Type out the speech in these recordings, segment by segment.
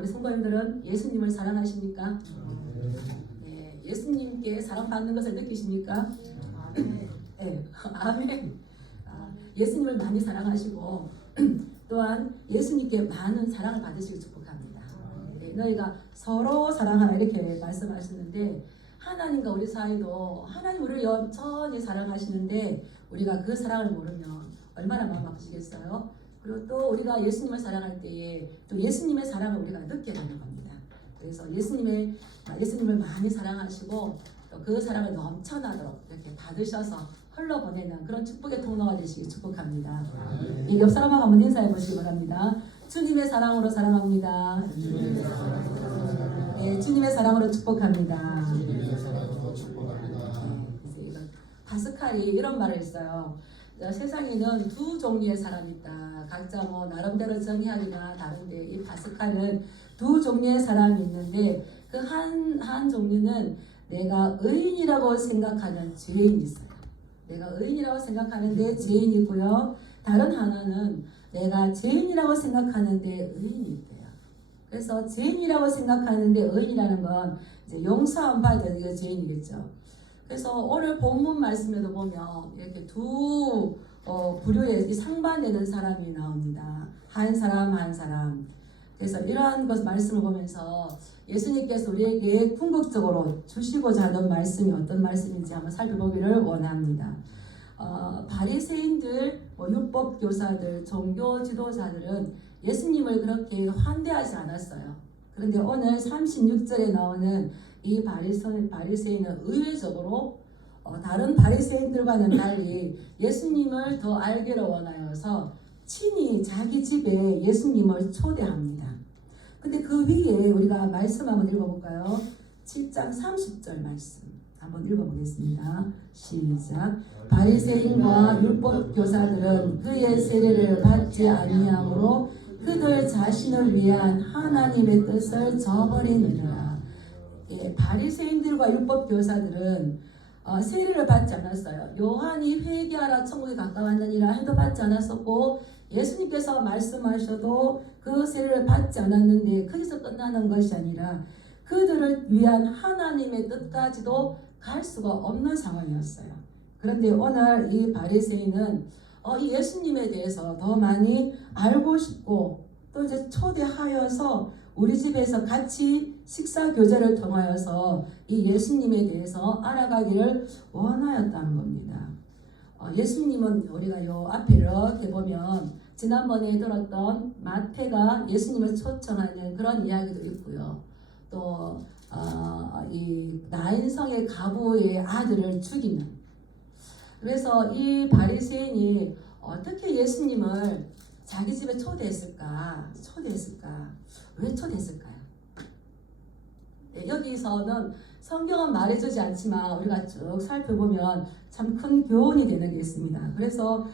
우리 성도님들은 예수님을 사랑하십니까? 네, 예수님께 사랑받는 것을 느끼십니까? 네, 아멘. 예수님을 많이 사랑하시고 또한 예수님께 많은 사랑을 받으시기 축복합니다. 네, 너희가 서로 사랑하라 이렇게 말씀하시는데 하나님과 우리 사이도 하나님 우리를 여전히 사랑하시는데 우리가 그 사랑을 모르면 얼마나 마음 아프시겠어요? 그리고 또 우리가 예수님을 사랑할 때에 또 예수님의 사랑을 우리가 느끼게 되는 겁니다. 그래서 예수님을 많이 사랑하시고 또 그 사랑을 넘쳐나도록 이렇게 받으셔서 흘러보내는 그런 축복의 통로가 되시기 축복합니다. 이 옆 사람하고 한번 인사해 보시기 바랍니다. 주님의 사랑으로 사랑합니다. 네, 주님의 사랑으로 축복합니다. 파스칼이 이런 말을 했어요. 세상에는 두 종류의 사람이 있다. 각자 뭐 나름대로 정의하기가 다른데 이 파스칼은 두 종류의 사람이 있는데 그 한 종류는 내가 의인이라고 생각하는 죄인이 있어요. 내가 의인이라고 생각하는데 죄인이 있고요. 다른 하나는 내가 죄인이라고 생각하는데 의인이 있대요. 그래서 죄인이라고 생각하는데 의인이라는 건 이제 용서 안 받은 죄인이겠죠. 그래서 오늘 본문 말씀에도 보면 이렇게 두 부류의 상반되는 사람이 나옵니다. 한 사람 한 사람. 그래서 이러한 것 말씀을 보면서 예수님께서 우리에게 궁극적으로 주시고자 하는 말씀이 어떤 말씀인지 한번 살펴보기를 원합니다. 바리새인들, 율법 교사들, 종교 지도자들은 예수님을 그렇게 환대하지 않았어요. 그런데 오늘 36절에 나오는 이 바리새인은 의외적으로 다른 바리새인들과는 달리 예수님을 더 알기를 원하여서 친히 자기 집에 예수님을 초대합니다. 근데 그 위에 우리가 말씀 한번 읽어볼까요? 7장 30절 말씀 한번 읽어보겠습니다. 시작. 바리새인과 율법 교사들은 그의 세례를 받지 아니하므로 그들 자신을 위한 하나님의 뜻을 저버리느니라. 바리새인들과 율법 교사들은 세례를 받지 않았어요. 요한이 회개하라 천국에 가까웠느니라 해도 받지 않았었고 예수님께서 말씀하셔도 그 세례를 받지 않았는데 거기서 끝나는 것이 아니라 그들을 위한 하나님의 뜻까지도 갈 수가 없는 상황이었어요. 그런데 오늘 이 바리새인은 이 예수님에 대해서 더 많이 알고 싶고 또 이제 초대하여서 우리 집에서 같이 식사 교제를 통하여서 이 예수님에 대해서 알아가기를 원하였다는 겁니다. 예수님은 우리가 요 앞에 이렇게 보면 지난번에 들었던 마태가 예수님을 초청하는 그런 이야기도 있고요. 또 이 나인성의 가부의 아들을 죽이는. 그래서 이 바리새인이 어떻게 예수님을 자기 집에 초대했을까? 왜 초대했을까요? 네, 여기서는 성경은 말해주지 않지만 우리가 쭉 살펴보면 참 큰 교훈이 되는 게 있습니다. 그래서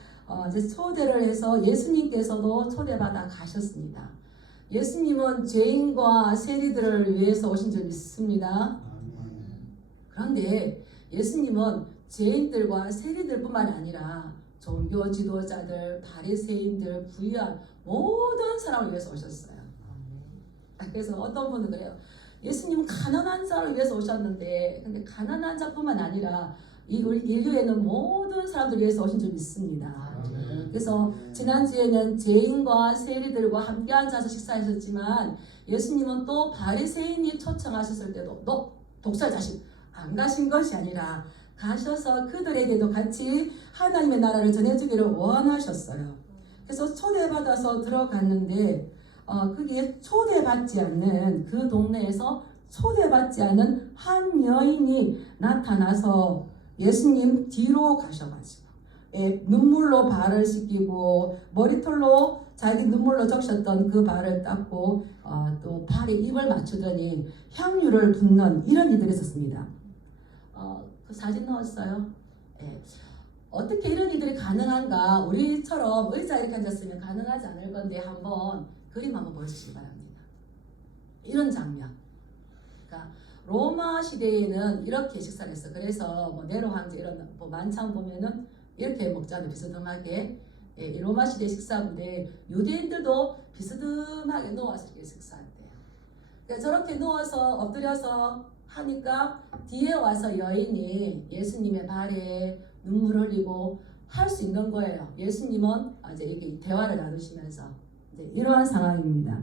이제 초대를 해서 예수님께서도 초대받아 가셨습니다. 예수님은 죄인과 세리들을 위해서 오신 줄 믿습니다. 그런데 예수님은 죄인들과 세리들뿐만 아니라 종교 지도자들, 바리새인들, 부유한 모든 사람을 위해서 오셨어요. 그래서 어떤 분은 그래요. 예수님은 가난한 자를 위해서 오셨는데, 근데 가난한 자뿐만 아니라 우리 인류에는 모든 사람들 위해서 오신 줄 믿습니다. 그래서 지난주에는 죄인과 세리들과 함께 앉아서 식사하셨지만 예수님은 또 바리새인이 초청하셨을 때도 너 독살 자식 안 가신 것이 아니라 가셔서 그들에게도 같이 하나님의 나라를 전해주기를 원하셨어요. 그래서 초대받아서 들어갔는데 그게 초대받지 않는 그 동네에서 초대받지 않은 한 여인이 나타나서 예수님 뒤로 가셔가지고 눈물로 발을 씻기고 머리털로 자기 눈물로 적셨던 그 발을 닦고 또 발에 입을 맞추더니 향유를 붓는 이런 일들이 있었습니다. 그 사진 넣었어요. 어떻게 이런 일들이 가능한가? 우리처럼 의자 이렇게 앉았으면 가능하지 않을 건데 한번 그림 한번 보여주시기 바랍니다. 이런 장면. 그러니까 로마 시대에는 이렇게 식사를 했어. 그래서 뭐 네로 황제 이런 뭐 만찬 보면은 이렇게 먹잖아요. 비스듬하게. 이 로마 시대 식사인데 유대인들도 비스듬하게 놓아서 이렇게 식사한대요. 그러니까 저렇게 누워서 엎드려서 하니까 뒤에 와서 여인이 예수님의 발에 눈물 흘리고 할 수 있는 거예요. 예수님은 이제 이렇게 대화를 나누시면서 이제 이러한 상황입니다.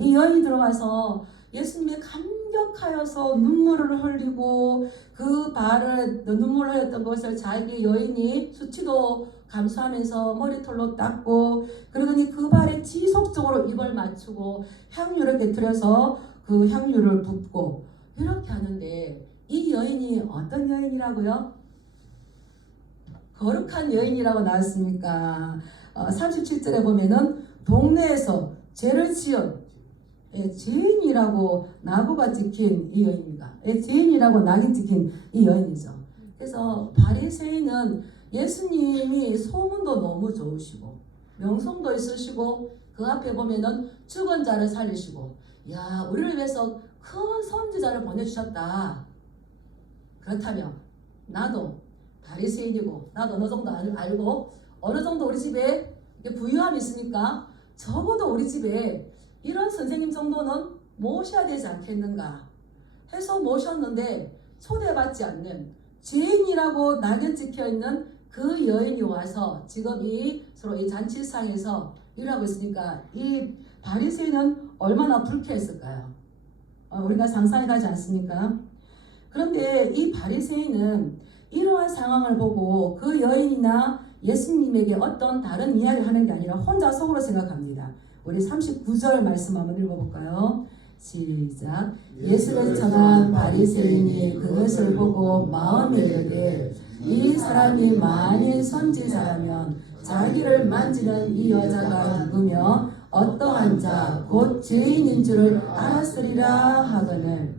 이 여인이 들어와서 예수님의 감격하여서 눈물을 흘리고 그 발을 눈물을 흘렸던 것을 자기 여인이 수치도 감수하면서 머리털로 닦고 그러더니 그 발에 지속적으로 입을 맞추고 향유를 깨뜨려서 그 향유를 붓고 이렇게 하는데 이 여인이 어떤 여인이라고요? 거룩한 여인이라고 나왔습니까? 37절에 보면은 동네에서 죄를 지은 죄인이라고 나고가 찍힌 이 여인입니다. 죄인이라고 낙이 찍힌 이 여인이죠. 그래서 바리새인은 예수님이 소문도 너무 좋으시고 명성도 있으시고 그 앞에 보면은 죽은 자를 살리시고 야 우리를 위해서 큰 선지자를 보내주셨다. 그렇다면 나도 바리새인이고 나도 어느 정도 알고 어느 정도 우리 집에 부유함이 있으니까 적어도 우리 집에 이런 선생님 정도는 모셔야 되지 않겠는가 해서 모셨는데 초대받지 않는 죄인이라고 낙인 찍혀있는 그 여인이 와서 지금 서로 이 잔치상에서 일하고 있으니까 이 바리새인은 얼마나 불쾌했을까요? 우리가 상상이 가지 않습니까? 그런데 이 바리새인은 이러한 상황을 보고 그 여인이나 예수님에게 어떤 다른 이야기를 하는 게 아니라 혼자 속으로 생각합니다. 우리 39절 말씀 한번 읽어볼까요? 시작. 예수를 청한 바리새인이 그것을 보고 마음에 이르되 이 사람이 만일 선지자라면 자기를 만지는 이 여자가 누구며 어떠한 자 곧 죄인인 줄을 알았으리라 하거늘.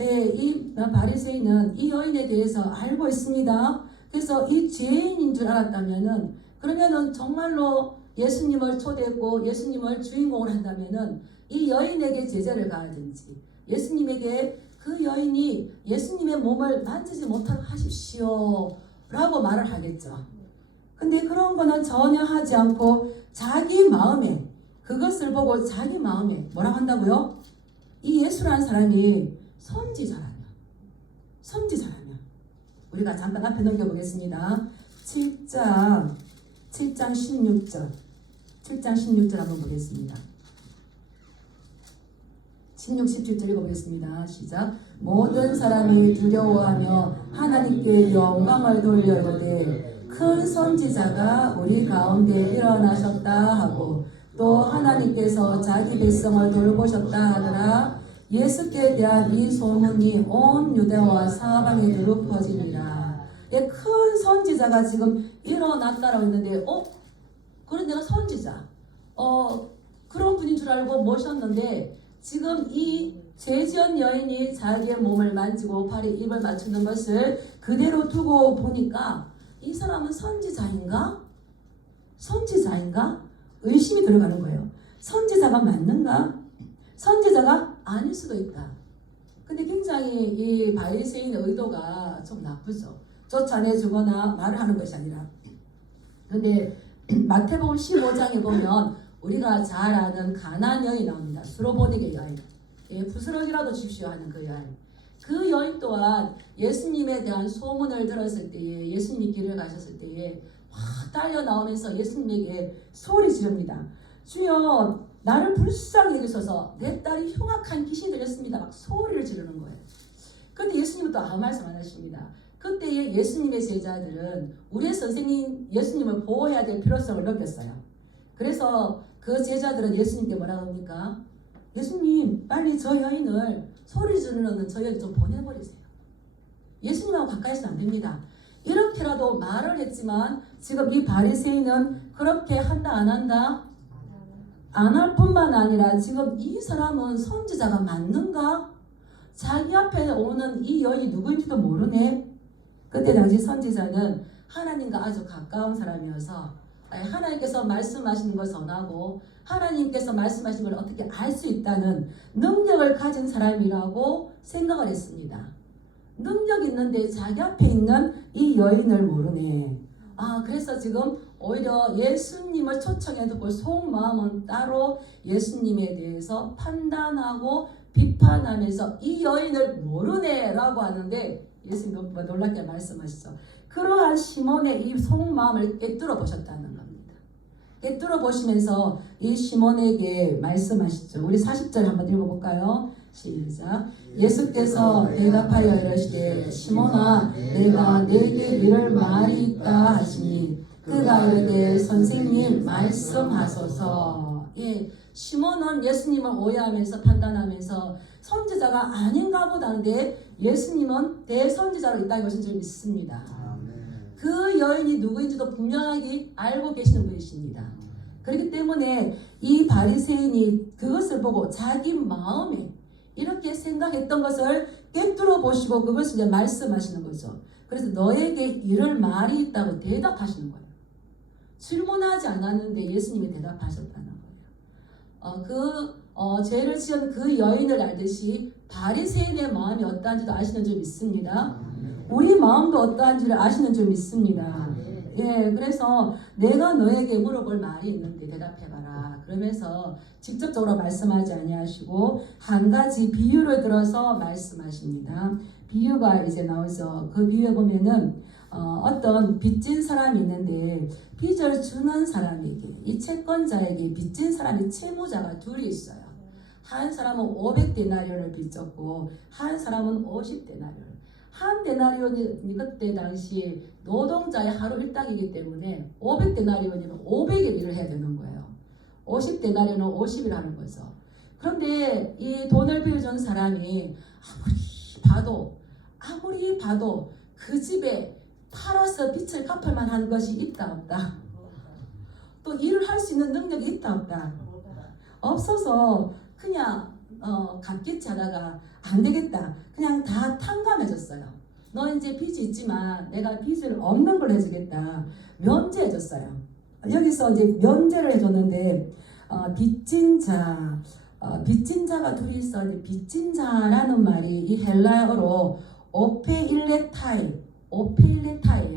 이 바리새인은 이 여인에 대해서 알고 있습니다. 그래서 이 죄인인 줄 알았다면은 그러면은 정말로 예수님을 초대했고 예수님을 주인공을 한다면은 이 여인에게 제재를 가하든지 예수님에게 그 여인이 예수님의 몸을 만지지 못하게 하십시오 라고 말을 하겠죠. 근데 그런 거는 전혀 하지 않고 자기 마음에 그것을 보고 자기 마음에 뭐라고 한다고요? 이 예수라는 사람이 선지자라면 우리가 잠깐 앞에 넘겨보겠습니다. 7장 16절 한번 보겠습니다. 16, 17절 읽어보겠습니다. 시작. 모든 사람이 두려워하며 하나님께 영광을 돌려오되 큰 선지자가 우리 가운데 일어나셨다 하고 또 하나님께서 자기 백성을 돌보셨다 하더라. 예수께 대한 이 소문이 온 유대와 사방에 두루 퍼지니라. 큰 선지자가 지금 일어났다라고 했는데 그런 내가 선지자 그런 분인 줄 알고 모셨는데 지금 이 죄지은 여인이 자기의 몸을 만지고 발에 입을 맞추는 것을 그대로 두고 보니까 이 사람은 선지자인가? 의심이 들어가는 거예요. 선지자가 맞는가? 선지자가 아닐 수도 있다. 근데 굉장히 이 바리새인의 의도가 좀 나쁘죠. 쫓아내주거나 말을 하는 것이 아니라. 근데 마태복음 15장에 보면 우리가 잘 아는 가나안 여인이 나옵니다. 수로보닉의 여인. 부스러기라도 주십시오 하는 그 여인. 그 여인 또한 예수님에 대한 소문을 들었을 때에 예수님이 길을 가셨을 때에 확 달려 나오면서 예수님에게 소리 지릅니다. 주여 나를 불쌍히 여기소서 내 딸이 흉악한 귀신이 들렸습니다. 막 소리를 지르는 거예요. 그런데 예수님은 또 아무 말씀 안 하십니다. 그때의 예수님의 제자들은 우리의 선생님 예수님을 보호해야 될 필요성을 느꼈어요. 그래서 그 제자들은 예수님께 뭐라고 합니까? 예수님 빨리 저 여인을 소리 지르는 저 여인 좀 보내버리세요. 예수님하고 가까이서는 안 됩니다. 이렇게라도 말을 했지만 지금 이 바리새인은 그렇게 한다 안 한다? 안 할 뿐만 아니라 지금 이 사람은 선지자가 맞는가? 자기 앞에 오는 이 여인이 누구인지도 모르네. 그때 당시 선지자는 하나님과 아주 가까운 사람이어서 하나님께서 말씀하시는 걸 전하고 하나님께서 말씀하시는 걸 어떻게 알 수 있다는 능력을 가진 사람이라고 생각을 했습니다. 능력 있는데 자기 앞에 있는 이 여인을 모르네. 그래서 지금 오히려 예수님을 초청해 듣고 속마음은 따로 예수님에 대해서 판단하고 비판하면서 이 여인을 모르네라고 하는데 예수님 놀랍게 말씀하시죠. 그러한 시몬의 이 속마음을 깨뜨려 보셨다는 겁니다. 깨뜨려 보시면서 이 시몬에게 말씀하시죠. 우리 40절 한번 읽어볼까요? 시작. 예수께서 대답하여 이르시되 시몬아 내가 네게 이를 말이 있다 하시니 그가 이르되 선생님 말씀하소서. 예, 시몬은 예수님을 오해하면서 판단하면서 선지자가 아닌가 보다는데 예수님은 대선지자로 있다는 것을 좀 믿습니다. 그 여인이 누구인지도 분명하게 알고 계시는 분이십니다. 그렇기 때문에 이 바리새인이 그것을 보고 자기 마음에 이렇게 생각했던 것을 깨뜨려 보시고 그것을 이제 말씀하시는 거죠. 그래서 너에게 이럴 말이 있다고 대답하시는 거예요. 질문하지 않았는데 예수님이 대답하셨다는 거예요. 죄를 지은 그 여인을 알듯이 바리새인의 마음이 어떠한지도 아시는 줄 믿습니다. 우리 마음도 어떠한지를 아시는 줄 믿습니다. 예, 그래서 내가 너에게 물어볼 말이 있는데 대답해봐라. 그러면서 직접적으로 말씀하지 아니하시고 한 가지 비유를 들어서 말씀하십니다. 비유가 이제 나오죠. 그 비유에 보면은 어떤 빚진 사람이 있는데 빚을 주는 사람에게 이 채권자에게 빚진 사람이 채무자가 둘이 있어요. 한 사람은 500데나리온을 빚졌고 한 사람은 50데나리온. 한 데나리온이 그때 당시 노동자의 하루 일당이기 때문에 500데나리온이면 500일 일을 해야 되는 거예요. 50데나리온은 50일 하는 거죠. 그런데 이 돈을 빌려준 사람이 아무리 봐도 그 집에 팔아서 빚을 갚을 만한 것이 있다 없다. 또 일을 할 수 있는 능력이 있다 없다. 없어서 그냥 갚겠지 하다가 안 되겠다. 그냥 다 탕감해줬어요. 너 이제 빚이 있지만 내가 빚을 없는 걸 해주겠다. 면제해줬어요. 여기서 이제 면제를 해줬는데 빚진 자가 둘이 있어. 빚진 자라는 말이 이 헬라어로 오페일레타이예요.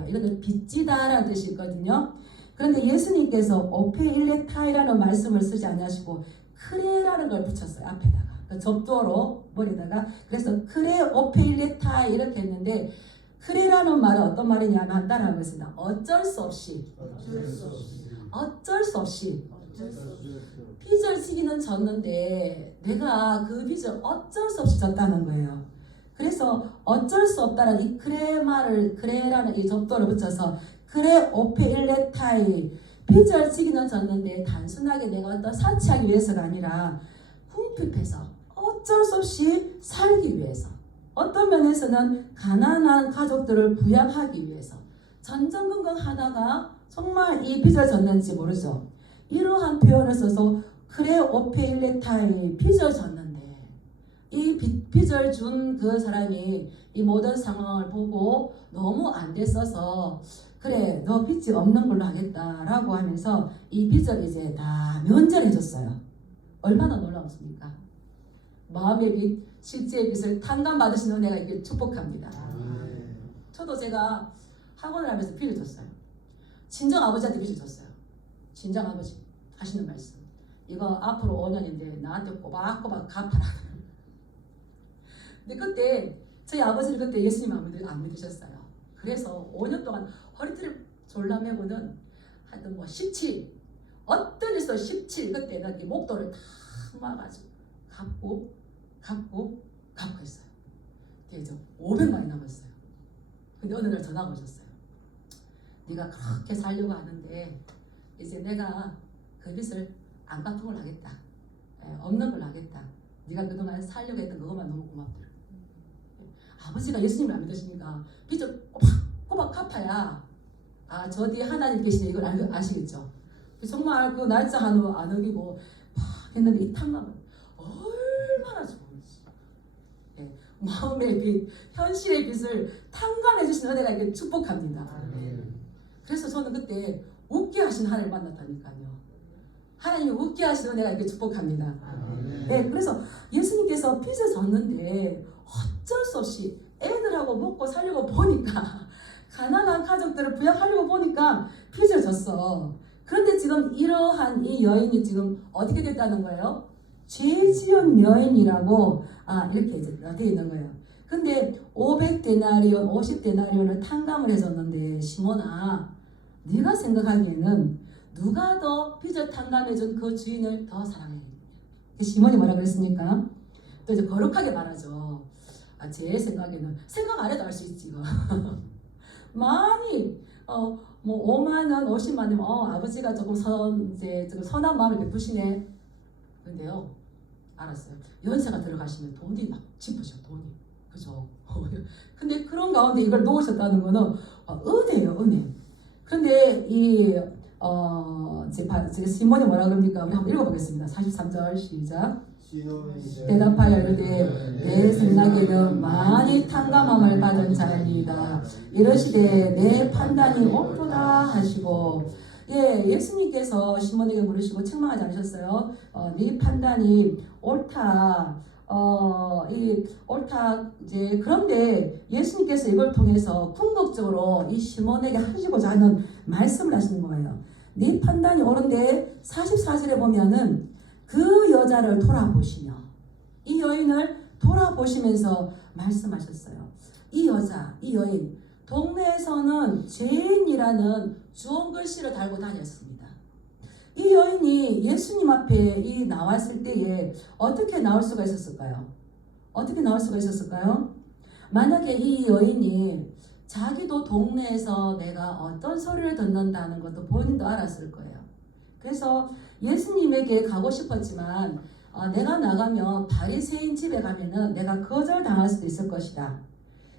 이거는 빚지다라는 뜻이 있거든요. 그런데 예수님께서 오페일레타이라는 말씀을 쓰지 않으시고 크레라는 걸 붙였어요. 앞에다가 접두어로 머리다가. 그래서 크레 오페일레타이 이렇게 했는데 크레라는 말은 어떤 말이냐면 따라하고 있습니다. 어쩔 수 없이 빚을 지기는 졌는데 내가 그 빚을 어쩔 수 없이 졌다는 거예요. 그래서 어쩔 수 없다는 이 크레라는 이 접두어를 붙여서 크레 오페일레타이, 빚을 지기는 졌는데 단순하게 내가 어떤 사치하기 위해서가 아니라 궁핍해서 어쩔 수 없이 살기 위해서, 어떤 면에서는 가난한 가족들을 부양하기 위해서 전전긍긍하다가 정말 이 빚을 졌는지 모르죠. 이러한 표현을 써서 크레 오페일레타이, 빚을 졌는데 이 빚을 준 그 사람이 이 모든 상황을 보고 너무 안 됐어서 그래 너 빚이 없는 걸로 하겠다라고 하면서 이 빚을 이제 다 면제를 해줬어요. 얼마나 놀라웠습니까? 마음의 빚, 실제의 빚을 탕감받으시는 은혜가 있길 축복합니다. 저도 제가 학원을 하면서 빚을 줬어요. 친정 아버지한테 빚을 줬어요. 친정 아버지 하시는 말씀, 이거 앞으로 5년인데 나한테 꼬박꼬박 갚아라. 근데 그때 저희 아버지는 그때 예수님 안 믿으셨어요. 그래서 5년 동안 허리띠를 졸라매고는 하여튼 17, 어떤 일서 17 그때 이 목도를 다 막아가지고 갚고 했어요. 그래서 500만이 남았어요. 근데 어느 날 전화가 오셨어요. 네가 그렇게 살려고 하는데 이제 내가 그 빚을 안 갚은 걸 하겠다. 없는 걸 하겠다. 네가 그동안 살려고 했던 그것만 너무 고맙더라. 아버지가 예수님을 안 믿으시니까 빚을 꼬박 갚아야 저 뒤에 하나님 계시네 이걸 아시겠죠. 정말 그 날짜 안 어기고 막 했는데 이 탕감은 얼마나 좋은지. 마음의 빚, 현실의 빚을 탕감해 주신 은혜가 있길 축복합니다. 그래서 저는 그때 웃게 하신 하나님을 만났다니까요. 하나님이 웃게 하신 은혜가 있길 축복합니다. 그래서 예수님께서 빚을 졌는데 어쩔 수 없이 애들하고 먹고 살려고 보니까 가난한 가족들을 부양하려고 보니까 빚을 졌어. 그런데 지금 이러한 이 여인이 지금 어떻게 됐다는 거예요? 죄 지은 여인이라고 이렇게 이제 되어 있는 거예요. 근데 500데나리온, 50데나리온을 탕감을 해줬는데 시몬아, 네가 생각하기에는 누가 더 빚을 탕감해준 그 주인을 더 사랑해? 시몬이 뭐라 그랬습니까? 또 이제 거룩하게 말하죠. 제 생각에는 생각 안 해도 알 수 있지 이거. 많이 뭐 5만 원, 50만 원이면 아버지가 조금 선한 마음을 베푸시네. 근데요, 알았어요. 연세가 들어가시면 돈이 막 짚으셔, 돈이. 그죠? 근데 그런 가운데 이걸 놓으셨다는 거는 은혜예요, 은혜. 그런데 제 시몬이 뭐라 그럽니까? 우리 한번 읽어보겠습니다. 43절 시작. 대답하여 이르되 내 생각에는 많이 탕감함을 받은 자입니다. 이러시되 내 판단이 옳도다 하시고, 예수님께서 시몬에게 물으시고 책망하지 않으셨어요? 네 판단이 옳다. 옳다. 그런데 예수님께서 이걸 통해서 궁극적으로 이 시몬에게 하시고자 하는 말씀을 하시는 거예요. 네 판단이 옳은데 44절에 보면은 그 여자를 돌아보시며 이 여인을 돌아보시면서 말씀하셨어요. 이 여자, 이 여인, 동네에서는 죄인이라는 주홍 글씨를 달고 다녔습니다. 이 여인이 예수님 앞에 나왔을 때에 어떻게 나올 수가 있었을까요? 어떻게 나올 수가 있었을까요? 만약에 이 여인이 자기도 동네에서 내가 어떤 소리를 듣는다는 것도 본인도 알았을 거예요. 그래서 예수님에게 가고 싶었지만 내가 나가면 바리새인 집에 가면은 내가 거절당할 수도 있을 것이다.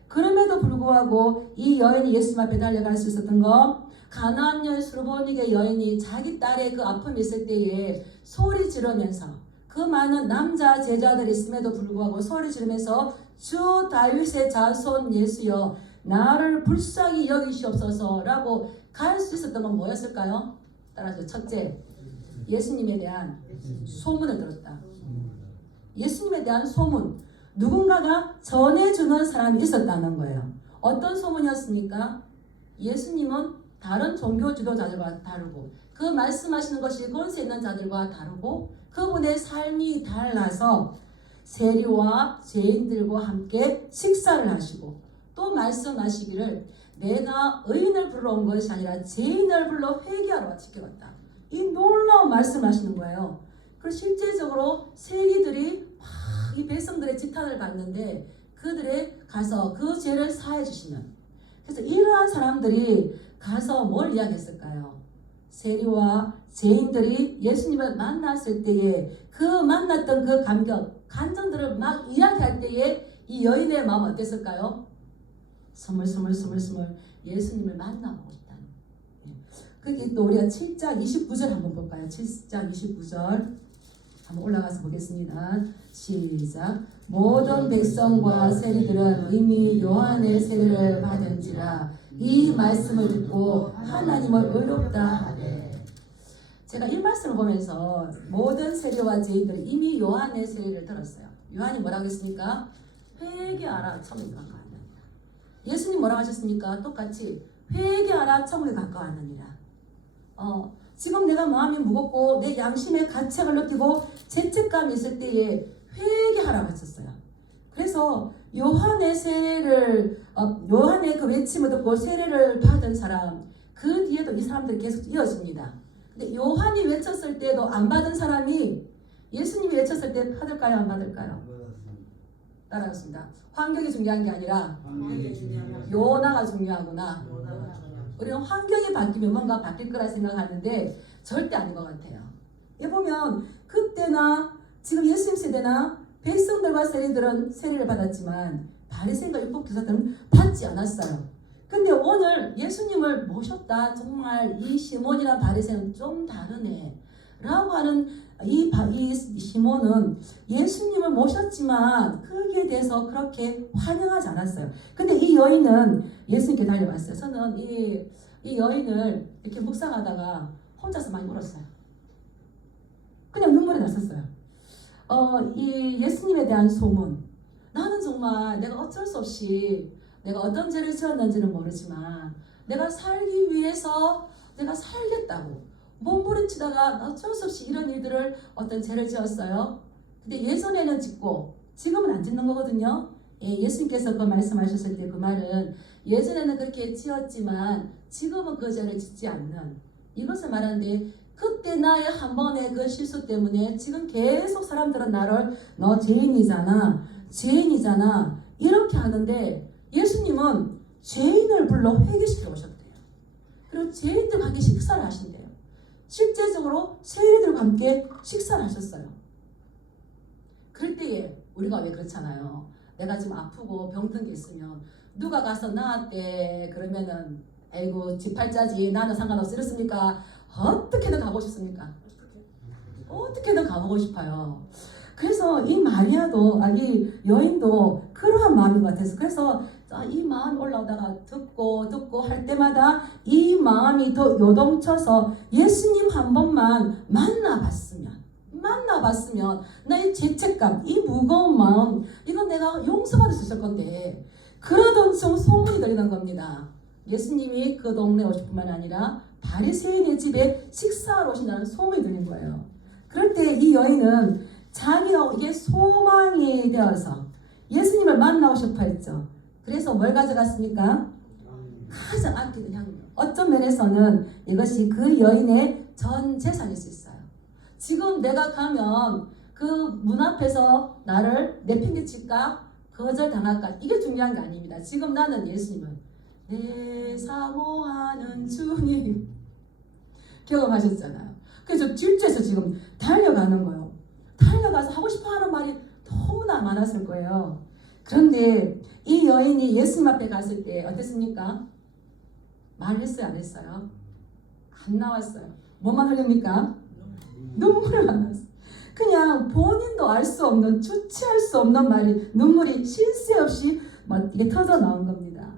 그럼에도 불구하고 이 여인이 예수님 앞에 달려갈 수 있었던 거, 가나안 여인 수르보니게 여인이 자기 딸의 그 아픔이 있을 때에 소리 지르면서, 그 많은 남자 제자들이 있음에도 불구하고 소리 지르면서 주 다윗의 자손 예수여 나를 불쌍히 여기시옵소서 라고 갈 수 있었던 건 뭐였을까요? 따라서 첫째, 예수님에 대한 소문을 들었다. 예수님에 대한 소문, 누군가가 전해주는 사람이 있었다는 거예요. 어떤 소문이었습니까? 예수님은 다른 종교 지도자들과 다르고, 그 말씀하시는 것이 권세 있는 자들과 다르고, 그분의 삶이 달라서 세리와 죄인들과 함께 식사를 하시고, 또 말씀하시기를 내가 의인을 불러 온 것이 아니라 죄인을 불러 회개하러 지켜왔다. 이 놀라운 말씀하시는 거예요. 그리고 실제적으로 세리들이 막 이 백성들의 지탄을 받는데 그들의 가서 그 죄를 사해 주시는. 그래서 이러한 사람들이 가서 뭘 이야기했을까요? 세리와 죄인들이 예수님을 만났을 때에 그 만났던 그 감격, 감정들을 막 이야기할 때에 이 여인의 마음은 어땠을까요? 스물스물 예수님을 만나보고 싶다는. 그게 또 우리가 7장 29절 한번 볼까요? 7장 29절 한번 올라가서 보겠습니다. 시작. 모든 백성과 세리들은 이미 요한의 세례를 받은지라 이 말씀을 듣고 하나님을 의롭다 하되. 제가 이 말씀을 보면서 모든 세리와 죄인들이 이미 요한의 세례를 들었어요. 요한이 뭐라고 했습니까? 회개하라 천국에 가까웠느니라. 예수님 뭐라고 하셨습니까? 똑같이 회개하라 천국에 가까웠느니라. 지금 내가 마음이 무겁고 내 양심의 가책을 느끼고 죄책감이 있을 때에 회개하라고 했었어요. 그래서 요한의 세례를 요한의 그 외침을 듣고 세례를 받은 사람, 그 뒤에도 이 사람들이 계속 이어집니다. 근데 요한이 외쳤을 때도 안 받은 사람이 예수님이 외쳤을 때 받을까요, 안 받을까요? 따라갔습니다. 환경이 중요한 게 아니라 요나가 중요하구나. 우리는 환경이 바뀌면 뭔가 바뀔 거라 생각하는데 절대 아닌 것 같아요. 이 보면 그때나 지금 예수님 세대나 백성들과 세리들은 세례를 받았지만 바리새인과 율법교사들은 받지 않았어요. 근데 오늘 예수님을 모셨다. 정말 이 시몬이나 바리새인은 좀 다르네 라고 하는 이 시몬은 예수님을 모셨지만 거기에 대해서 그렇게 환영하지 않았어요. 근데 이 여인은 예수님께 달려갔어요. 저는 이 여인을 이렇게 묵상하다가 혼자서 많이 울었어요. 그냥 눈물이 났었어요. 이 예수님에 대한 소문. 나는 정말 내가 어쩔 수 없이 내가 어떤 죄를 지었는지는 모르지만 내가 살기 위해서 내가 살겠다고 몸부림치다가 어쩔 수 없이 이런 일들을 어떤 죄를 지었어요. 근데 예전에는 짓고 지금은 안 짓는 거거든요. 예수님께서 그 말씀하셨을 때 그 말은 예전에는 그렇게 지었지만 지금은 그 죄를 짓지 않는, 이것을 말하는데, 그때 나의 한 번의 그 실수 때문에 지금 계속 사람들은 나를 너 죄인이잖아, 죄인이잖아 이렇게 하는데, 예수님은 죄인을 불러 회개시켜 오셨대요. 그리고 죄인들과 함께 식사를 하신대요. 실제적으로 세리들과 함께 식사를 하셨어요. 그럴 때에 우리가 왜 그렇잖아요. 내가 지금 아프고 병든 게 있으면 누가 가서 나았대 그러면은 아이고 지팔자지 나는 상관없어 이렇습니까? 어떻게든 가고 싶습니까? 어떻게든 가보고 싶어요. 그래서 이 마리아도 이 여인도 그러한 마음인 것 같아서, 그래서 이 마음 올라오다가 듣고 할 때마다 이 마음이 더 요동쳐서 예수님 한 번만 만나봤으면 나의 죄책감, 이 무거운 마음, 이건 내가 용서받을 수 있을 건데, 그러던 중 소문이 들리는 겁니다. 예수님이 그 동네에 오실 뿐만 아니라 바리새인의 집에 식사하러 오신다는 소문이 들린 거예요. 그럴 때 이 여인은 자기가 이게 소망이 되어서 예수님을 만나고 싶어 했죠. 그래서 뭘 가져갔습니까? 가장 아끼는 향유. 어떤 면에서는 이것이 그 여인의 전 재산일 수 있어요. 지금 내가 가면 그 문 앞에서 나를 내팽개칠까 거절당할까 이게 중요한 게 아닙니다. 지금 나는 예수님을 내 사모하는 주님 경험하셨잖아요. 그래서 뒷줄에서 지금 달려가는 거예요. 달려가서 하고 싶어하는 말이 너무나 많았을 거예요. 그런데 이 여인이 예수님 앞에 갔을 때 어땠습니까? 말했어요, 안 했어요? 안 나왔어요. 뭐만 흘립니까? 눈물을 만났어요. 그냥 본인도 알 수 없는, 주체할 수 없는 말이, 눈물이 쉴 새 없이 이게 터져 나온 겁니다.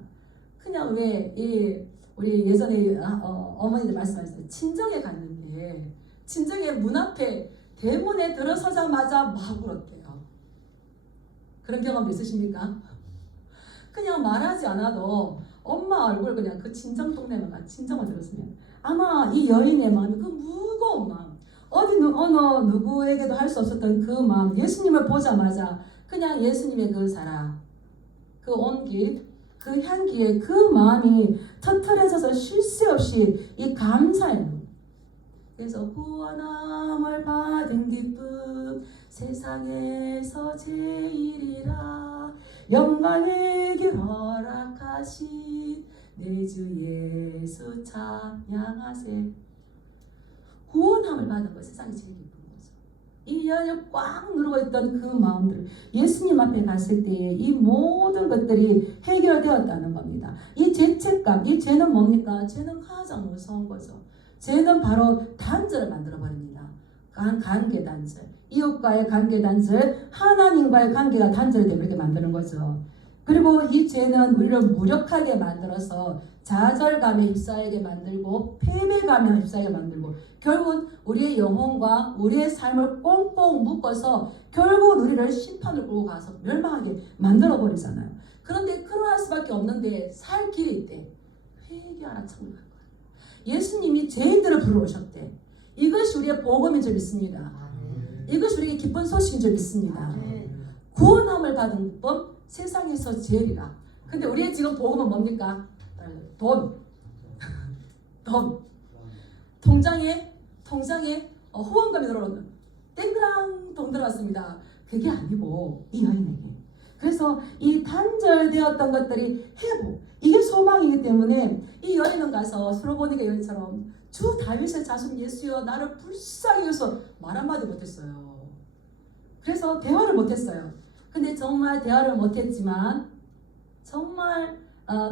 그냥 왜 우리 예전에 어머니들 말씀하셨어요. 친정에 갔는데 친정에 문 앞에 대문에 들어서자마자 막 울었대요. 그런 경험 있으십니까? 그냥 말하지 않아도 엄마 얼굴 그냥 그 친정 동네만 가 친정을 들었으면 아마 이 여인의 마음이 그 무거운 마음, 어느 누구에게도 할 수 없었던 그 마음, 예수님을 보자마자 그냥 예수님의 그 사랑, 그 온기, 그 향기에 그 마음이 터트려져서 쉴 새 없이 이 감사의 눈. 그래서 구원함을 받은 기쁨 세상에서 제일이라 영광의 길 허락하신 내 주 예수 찬양하세. 구원함을 받은 것 세상이 제일 기쁜 거죠. 이 여인을 꽉 누르고 있던 그 마음들을 예수님 앞에 갔을 때에 이 모든 것들이 해결되었다는 겁니다. 이 죄책감, 이 죄는 뭡니까? 죄는 가장 무서운 거죠. 죄는 바로 단절을 만들어 버립니다. 관계 단절, 이웃과의 관계 단절, 하나님과의 관계가 단절이 되게 만드는 거죠. 그리고 이 죄는 우리를 무력하게 만들어서 좌절감에 휩싸이게 만들고 패배감에 휩싸이게 만들고 결국은 우리의 영혼과 우리의 삶을 꽁꽁 묶어서 결국은 우리를 심판을 끌고 가서 멸망하게 만들어 버리잖아요. 그런데 그러할 수밖에 없는데 살 길이 있대. 회개하라 청구할 거야. 예수님이 죄인들을 부르셨대. 이것이 우리의 복음인 줄 믿습니다. 이것이 우리에게 기쁜 소식인 줄 믿습니다. 구원함을 받은 법 세상에서 제일이라. 근데 우리의 지금 복음은 뭡니까? 돈. 통장에 후원금이 들어오는 땡그랑 돈 들어왔습니다. 그게 아니고 이 여인에게. 그래서 이 단절되었던 것들이 회복, 이게 소망이기 때문에 이 여인은 가서 수로보니게 여인처럼 주 다윗의 자손 예수여 나를 불쌍히 여기서 말 한마디 못했어요. 그래서 대화를 못했어요. 근데 정말 대화를 못했지만 정말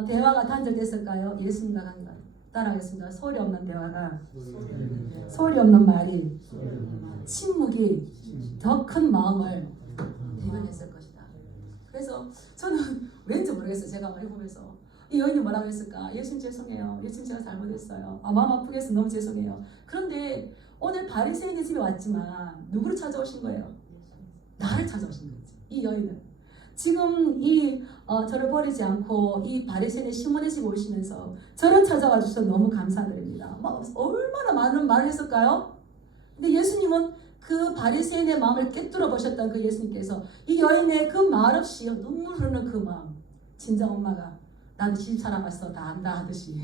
대화가 단절됐을까요? 예수님과 관계가. 따라하겠습니다. 소리 없는 대화가 소리 없는 말이 침묵이 더 큰 마음을 대변했을 것이다. 그래서 저는 왠지 모르겠어요. 제가 많이 보면서 이 여인이 뭐라고 했을까? 예수님 죄송해요. 예수님 제가 잘못했어요. 마음 아프게 해서 너무 죄송해요. 그런데 오늘 바리새인의 집에 왔지만 누구를 찾아오신 거예요? 나를 찾아오신 거지. 이 여인은 지금 저를 버리지 않고 이 바리새인의 시몬의 집에 오시면서 저를 찾아와 주셔서 너무 감사드립니다. 막 얼마나 많은 말을 했을까요? 근데 예수님은 그 바리새인의 마음을 꿰뚫어 보셨던 그 예수님께서 이 여인의 그 말없이 눈물 흐르는 그 마음, 친정 엄마가 나도 집 살아봤어 다 안다 하듯이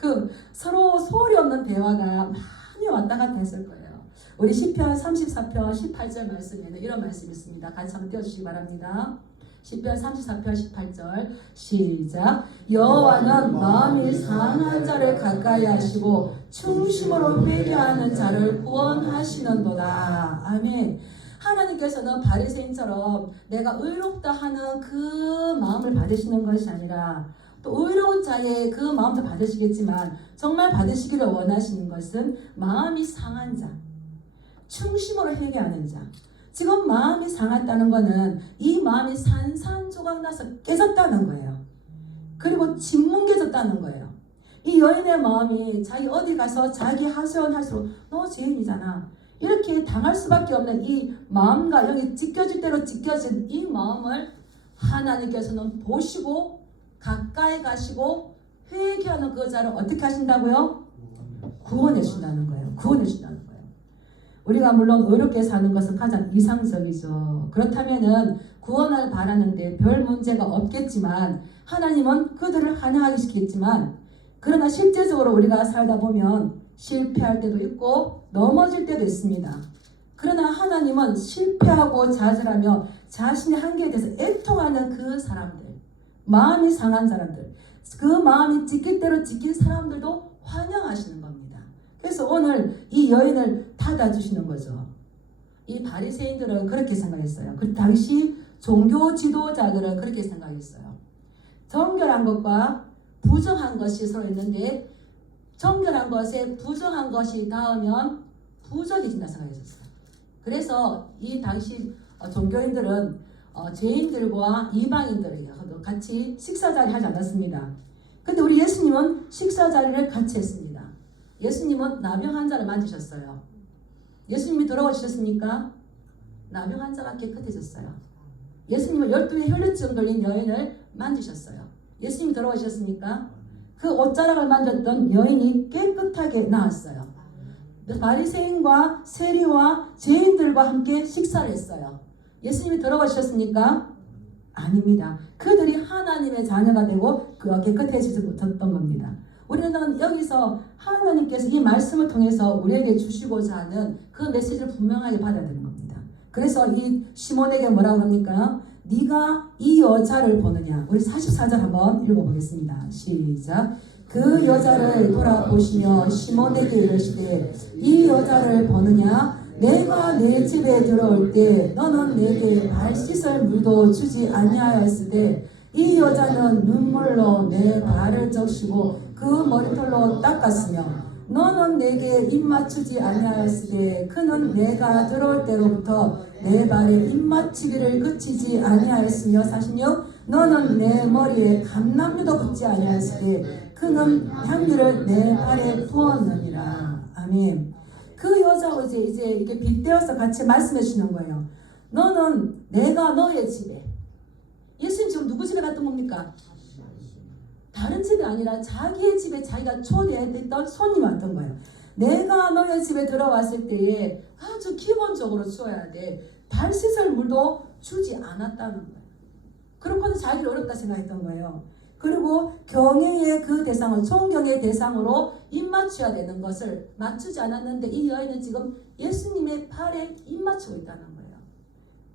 그 서로 소홀이 없는 대화가 많이 왔다 갔다 했을 거예요. 우리 시편 34편 18절 말씀에는 이런 말씀이 있습니다. 같이 한번 띄워주시기 바랍니다. 시편 34편 18절 시작. 여호와는 마음이 상한 자를 가까이 하시고 충심으로 회개하는 자를 구원하시는도다. 아멘. 하나님께서는 바리새인처럼 내가 의롭다 하는 그 마음을 받으시는 것이 아니라 또 의로운 자의 그 마음도 받으시겠지만 정말 받으시기를 원하시는 것은 마음이 상한 자, 충심으로 회개하는 자. 지금 마음이 상했다는 것은 이 마음이 산산조각 나서 깨졌다는 거예요. 그리고 짓뭉개졌다는 거예요. 이 여인의 마음이 자기 어디 가서 자기 하소연할수록 너 죄인이잖아 이렇게 당할 수밖에 없는 이 마음과 여기 찢겨질 대로 찢겨진 이 마음을 하나님께서는 보시고 가까이 가시고 회개하는 그 자를 어떻게 하신다고요? 구원해 주신다는 거예요. 구원해 주신다는 거예요. 우리가 물론 의롭게 사는 것은 가장 이상적이죠. 그렇다면은 구원을 바라는데 별 문제가 없겠지만 하나님은 그들을 환영하게 시키겠지만 그러나 실제적으로 우리가 살다 보면 실패할 때도 있고 넘어질 때도 있습니다. 그러나 하나님은 실패하고 좌절하며 자신의 한계에 대해서 애통하는 그 사람들, 마음이 상한 사람들, 그 마음이 찢길 대로 찢긴 사람들도 환영하시는 겁니다. 그래서 오늘 이 여인을 닫아주시는 거죠. 이 바리새인들은 그렇게 생각했어요. 그 당시 종교 지도자들은 그렇게 생각했어요. 정결한 것과 부정한 것이 서로 있는데 정결한 것에 부정한 것이 닿으면 부정해진다 생각했었어요. 그래서 이 당시 종교인들은 죄인들과 이방인들이요 같이 식사자리 하지 않았습니다. 근데 우리 예수님은 식사자리를 같이 했습니다. 예수님은 나병 환자를 만지셨어요. 예수님이 돌아오셨습니까? 나병 환자가 깨끗해졌어요. 예수님은 12의 혈루증 걸린 여인을 만지셨어요. 예수님이 돌아오셨습니까? 그 옷자락을 만졌던 여인이 깨끗하게 나았어요. 바리새인과 세리와 죄인들과 함께 식사를 했어요. 예수님이 돌아오셨습니까? 아닙니다. 그들이 하나님의 자녀가 되고 깨끗해지지 못했던 겁니다. 우리는 여기서 하나님께서 이 말씀을 통해서 우리에게 주시고자 하는 그 메시지를 분명하게 받아야 되는 겁니다. 그래서 이 시몬에게 뭐라고 합니까? 네가 이 여자를 보느냐. 우리 44절 한번 읽어보겠습니다. 시작. 그 여자를 돌아보시며 시몬에게 이르시되 이 여자를 보느냐. 내가 내 집에 들어올 때 너는 내게 발 씻을 물도 주지 아니하였으되 이 여자는 눈물로 내 발을 적시고 그 머리털로 닦았으며 너는 내게 입 맞추지 아니하였으되 그는 내가 들어올 때로부터 내 발에 입 맞추기를 그치지 아니하였으며 46 너는 내 머리에 감람유도 붓지 아니하였으되 그는 향유를 내 발에 부었느니라. 아멘. 그 여자하고 이제 이게 빗대어서 같이 말씀해 주시는 거예요. 너는 내가 너의 집에, 예수님 지금 누구 집에 갔던 겁니까? 다른 집이 아니라 자기의 집에 자기가 초대했던 손님이 왔던 거예요. 내가 너의 집에 들어왔을 때에 아주 기본적으로 주어야 돼. 발 씻을 물도 주지 않았다는 거예요. 그렇고는 자기를 어렵다 생각했던 거예요. 그리고 경애의 그 대상을 존경의 대상으로 입맞춰야 되는 것을 맞추지 않았는데 이 여인은 지금 예수님의 발에 입맞추고 있다는 거예요.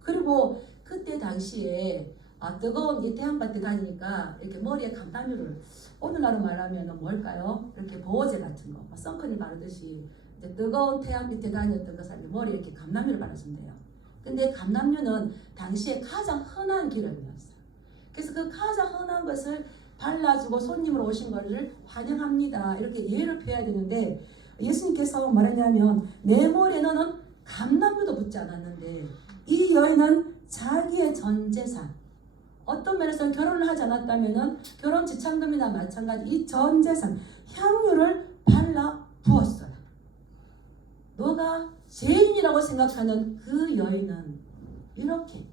그리고 그때 당시에 뜨거운 이 태양밭에 다니니까 이렇게 머리에 감담유를 오늘날로 말하면 뭘까요? 이렇게 보호제 같은 거, 선크림 바르듯이 이제 뜨거운 태양 밑에 다녔던 그 사람이 머리에 이렇게 감담유를 발라주면 돼요. 근데 감담유는 당시에 가장 흔한 기름이었어요. 그래서 그 가장 흔한 것을 발라주고 손님으로 오신 것을 환영합니다. 이렇게 예를 표해야 되는데 예수님께서 말하냐면 내 머리에 너는 감람유도 붙지 않았는데 이 여인은 자기의 전 재산 어떤 면에서는 결혼을 하지 않았다면 결혼 지참금이나 마찬가지 이 전 재산 향유를 발라 부었어요. 너가 죄인이라고 생각하는 그 여인은 이렇게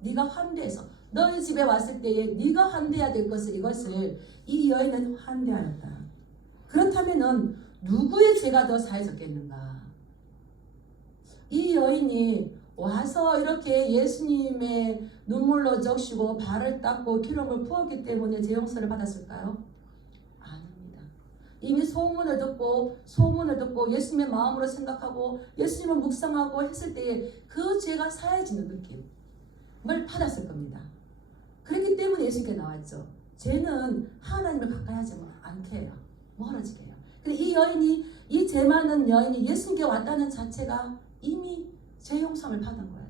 네가 환대해서 너희 집에 왔을 때에 네가 환대해야 될 것을 이것을 이 여인은 환대하였다. 그렇다면은 누구의 죄가 더 사해졌겠는가? 이 여인이 와서 이렇게 예수님의 눈물로 적시고 발을 닦고 기름을 부었기 때문에 제 용서를 받았을까요? 아닙니다. 이미 소문을 듣고 예수님의 마음으로 생각하고 예수님을 묵상하고 했을 때에 그 죄가 사해지는 느낌을 받았을 겁니다. 그렇기 때문에 예수님께 나왔죠. 죄는 하나님을 가까이 하지 않게 해요. 멀어지게 해요. 근데 이 죄 많은 여인이 예수님께 왔다는 자체가 이미 죄 용서를 받은 거예요.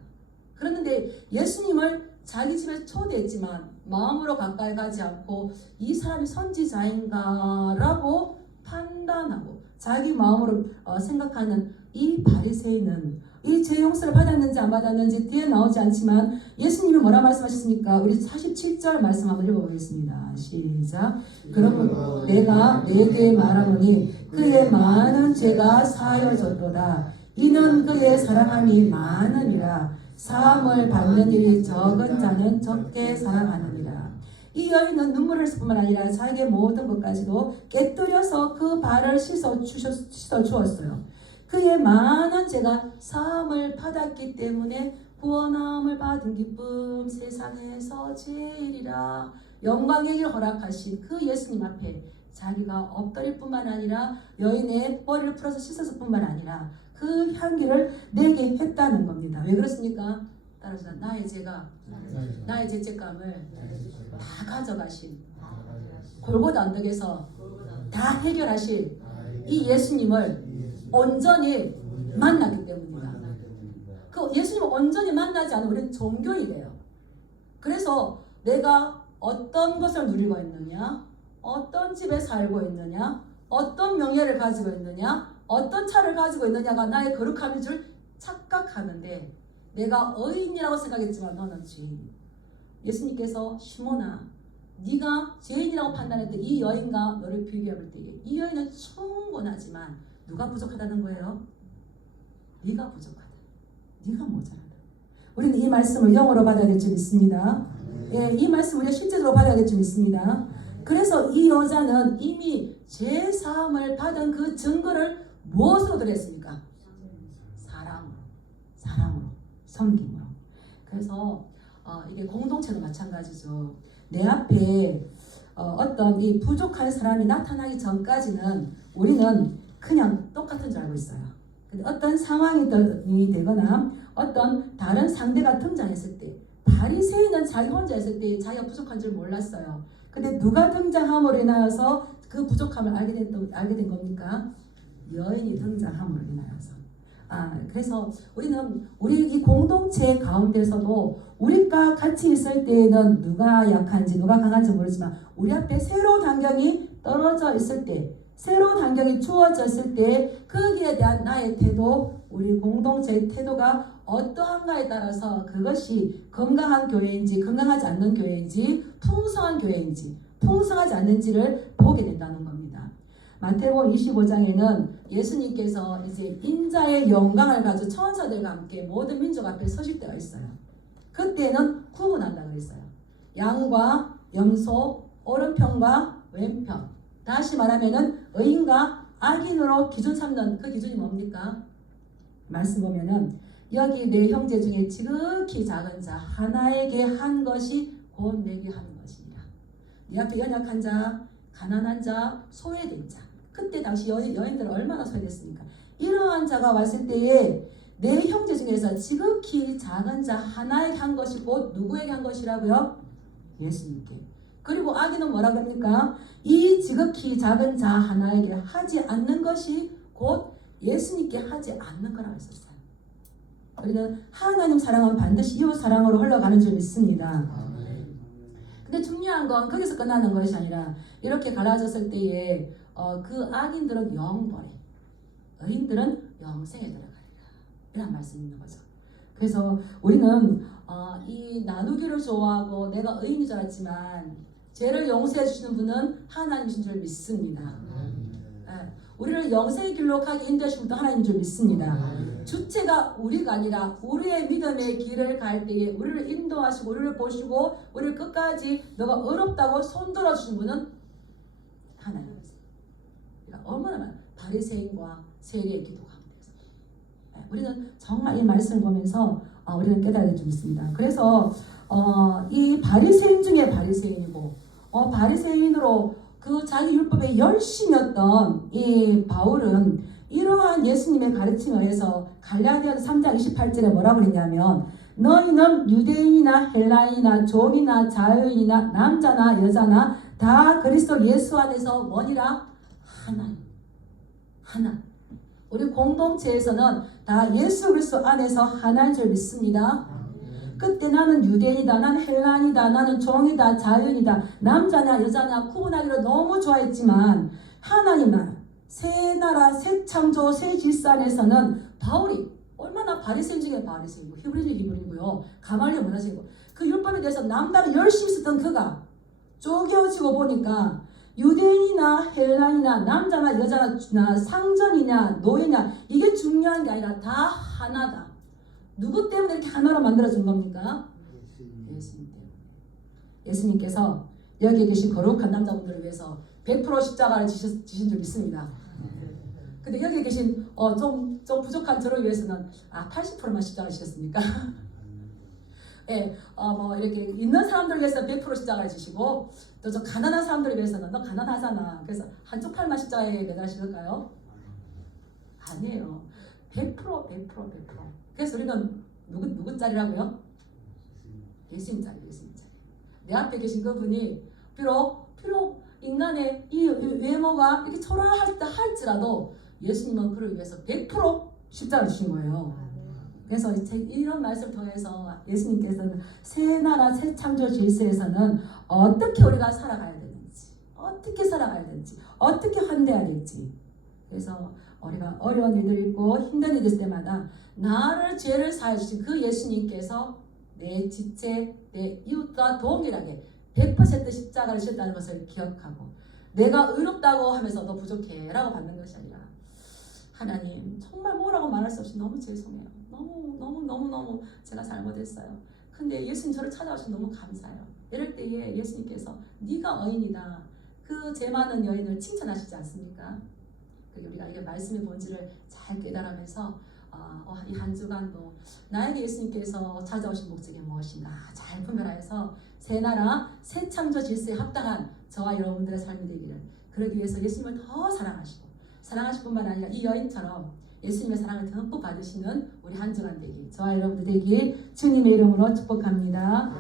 그런데 예수님을 자기 집에 초대했지만 마음으로 가까이 가지 않고 이 사람이 선지자인가라고 판단하고 자기 마음으로 생각하는 이 바리새인은 이 죄 용서를 받았는지 안 받았는지 뒤에 나오지 않지만 예수님이 뭐라 말씀하셨습니까? 우리 47절 말씀 한번 읽어보겠습니다. 시작. 그러므로 내가 내게 말하노니 그의 많은 죄가 사하여졌도다. 이는 그의 사랑함이 많으니라. 사함을 받는 일이 적은 자는 적게 사랑하느니라. 이 여인은 눈물을 흘릴 뿐만 아니라 자기의 모든 것까지도 깨뜨려서 그 발을 씻어 주었어요. 그의 많은 죄가 사함을 받았기 때문에 구원함을 받은 기쁨 세상에서 제일이라. 영광의 길 허락하신 그 예수님 앞에 자기가 엎드릴 뿐만 아니라 여인의 머리를 풀어서 씻었을 뿐만 아니라 그 향기를 내게 했다는 겁니다. 왜 그렇습니까? 따라서 나의 죄책감을 다 가져가신 골고다 언덕에서 다 해결하신 이 예수님을 온전히 만나기 때문입니다. 그 예수님을 온전히 만나지 않으면 우리는 종교이래요. 그래서 내가 어떤 것을 누리고 있느냐, 어떤 집에 살고 있느냐, 어떤 명예를 가지고 있느냐, 어떤 차를 가지고 있느냐가 나의 거룩함인 줄 착각하는데 내가 의인이라고 생각했지만 너는 죄인이야. 예수님께서 시몬아, 네가 죄인이라고 판단했던 이 여인과 너를 비교해볼 때에 이 여인은 충분하지만 누가 부족하다는 거예요? 네가 부족하다. 네가 모자라다. 우리는 이 말씀을 영어로 받아야 될 줄 믿습니다. 예, 이 말씀을 우리가 실제로 받아야 될 줄 믿습니다. 그래서 이 여자는 이미 죄 사함을 받은 그 증거를 무엇으로 드렸습니까? 사랑으로, 섬김으로. 그래서 이게 공동체도 마찬가지죠. 내 앞에 어떤 이 부족한 사람이 나타나기 전까지는 우리는 그냥 똑같은 줄 알고 있어요. 근데 어떤 상황이 되거나 어떤 다른 상대가 등장했을 때 바리새인은 자기 혼자 있을 때 자기가 부족한 줄 몰랐어요. 근데 누가 등장함으로 인하여서 그 부족함을 알게 된 겁니까? 여인이 등장함으로 인하여서. 그래서 우리 이 공동체 가운데서도 우리가 같이 있을 때에는 누가 약한지 누가 강한지 모르지만 우리 앞에 새로운 환경이 떨어져 있을 때, 새로운 환경이 주어졌을 때 거기에 대한 나의 태도, 우리 공동체의 태도가 어떠한가에 따라서 그것이 건강한 교회인지 건강하지 않는 교회인지 풍성한 교회인지 풍성하지 않는지를 보게 된다는 겁니다. 마태복음 25장에는 예수님께서 이제 인자의 영광을 가지고 천사들과 함께 모든 민족 앞에 서실 때가 있어요. 그때는 구분한다고 그랬어요. 양과 염소, 오른편과 왼편. 다시 말하면은 의인과 악인으로 기준 삼는 그 기준이 뭡니까? 말씀 보면은 여기 내 형제 중에 지극히 작은 자 하나에게 한 것이 곧 내게 한 것이니라. 네 앞에 연약한 자, 가난한 자, 소외된 자. 그때 당시 여인들은 얼마나 소외됐습니까? 이러한 자가 왔을 때에 내 형제 중에서 지극히 작은 자 하나에게 한 것이 곧 누구에게 한 것이라고요? 예수님께. 그리고 악인은 뭐라 그럽니까? 이 지극히 작은 자 하나에게 하지 않는 것이 곧 예수님께 하지 않는 거라고 했었어요. 우리는 하나님 사랑은 반드시 이웃 사랑으로 흘러가는 줄 믿습니다. 근데 중요한 건 거기서 끝나는 것이 아니라 이렇게 갈라졌을 때에 그 악인들은 영벌에, 의인들은 영생에 들어가리라. 이런 말씀이 있는 거죠. 그래서 우리는 이 나누기를 좋아하고 내가 의인인 줄 알았지만 죄를 용서해 주시는 분은 하나님이신 줄 믿습니다. 우리를 영생의 길로 가게 인도하시는 분도 하나님인 줄 믿습니다. 주체가 우리가 아니라 우리의 믿음의 길을 갈 때에 우리를 인도하시고 우리를 보시고 우리를 끝까지 너가 어렵다고 손들어 주시는 분은 하나님이세요. 그러니까 얼마나 바리새인과 세리의 기도 가운데서 우리는 정말 이 말씀을 보면서 우리는 깨달아야 될 점이 있습니다. 그래서 이 바리새인 중에 바리새인이고 바리새인으로 그 자기 율법에 열심이었던 이 바울은 이러한 예수님의 가르침에 의해서 갈라디아서 3장 28절에 뭐라고 그랬냐면 너희는 유대인이나 헬라인이나 종이나 자유인이나 남자나 여자나 다 그리스도 예수 안에서 뭐니라? 하나. 우리 공동체에서는 다 예수 그리스도 안에서 하나인 줄 믿습니다. 그때 나는 유대인이다, 나는 헬라인이다, 나는 종이다, 자유인이다, 남자냐 여자냐 구분하기를 너무 좋아했지만 하나님 나라, 새 나라, 새 창조, 새 질서 안에서는 바울이 얼마나 바리새인 중에 바리새인이고 히브리인 중에 히브리인이고요. 가말리엘 문화생이고 그 율법에 대해서 남다른 열심히 있었던 그가 쪼개어지고 보니까 유대인이나 헬라인이나 남자나 여자나 상전이냐 노예냐 이게 중요한 게 아니라 다 하나다. 누구 때문에 이렇게 하나로 만들어준 겁니까? 예수님 때문에. 예수님께서 여기 계신 거룩한 남자분들을 위해서 100% 십자가를 지신 줄 믿습니다. 근데 여기 계신 좀 부족한 저를 위해서는 80%만 십자가를 지셨습니까? 예, 뭐 이렇게 있는 사람들을 위해서 100% 십자가를 지시고 또 좀 가난한 사람들을 위해서는 너 가난하잖아. 그래서 한쪽 팔만 십자가에 매달리실까요? 아니에요. 100%. 그래서 우리는 누구 짤이라고요? 예수님 짤. 내 앞에 계신 그분이 비록 인간의 이 외모가 이렇게 초라하다 할지라도 예수님은 그를 위해서 100% 십자가를 주신 거예요. 그래서 이런 말씀을 통해서 예수님께서는 새 나라 새 창조 질서에서는 어떻게 우리가 살아가야 되는지 어떻게 환대해야 될지 그래서 우리가 어려운 일들 있고 힘든 일이 있을 때마다 나를 죄를 사해 주신 그 예수님께서 내 지체 내 이웃과 동일하게 100% 십자가를 지셨다는 것을 기억하고 내가 의롭다고 하면서 너 부족해 라고 받는 것이 아니라 하나님 정말 뭐라고 말할 수 없이 너무 죄송해요. 너무 제가 잘못했어요. 근데 예수님 저를 찾아오셔서 너무 감사해요. 이럴 때에 예수님께서 네가 의인이다. 그 죄 많은 여인을 칭찬하시지 않습니까? 우리가 이 말씀의 본질을 잘 깨달으면서 이 한 주간도 나에게 예수님께서 찾아오신 목적이 무엇인가 잘 분별하여서 새 나라 새 창조 질서에 합당한 저와 여러분들의 삶이 되기를 그러기 위해서 예수님을 더 사랑하실 뿐만 아니라 이 여인처럼 예수님의 사랑을 듬뿍 받으시는 우리 한 주간 되기 저와 여러분들 되기 주님의 이름으로 축복합니다.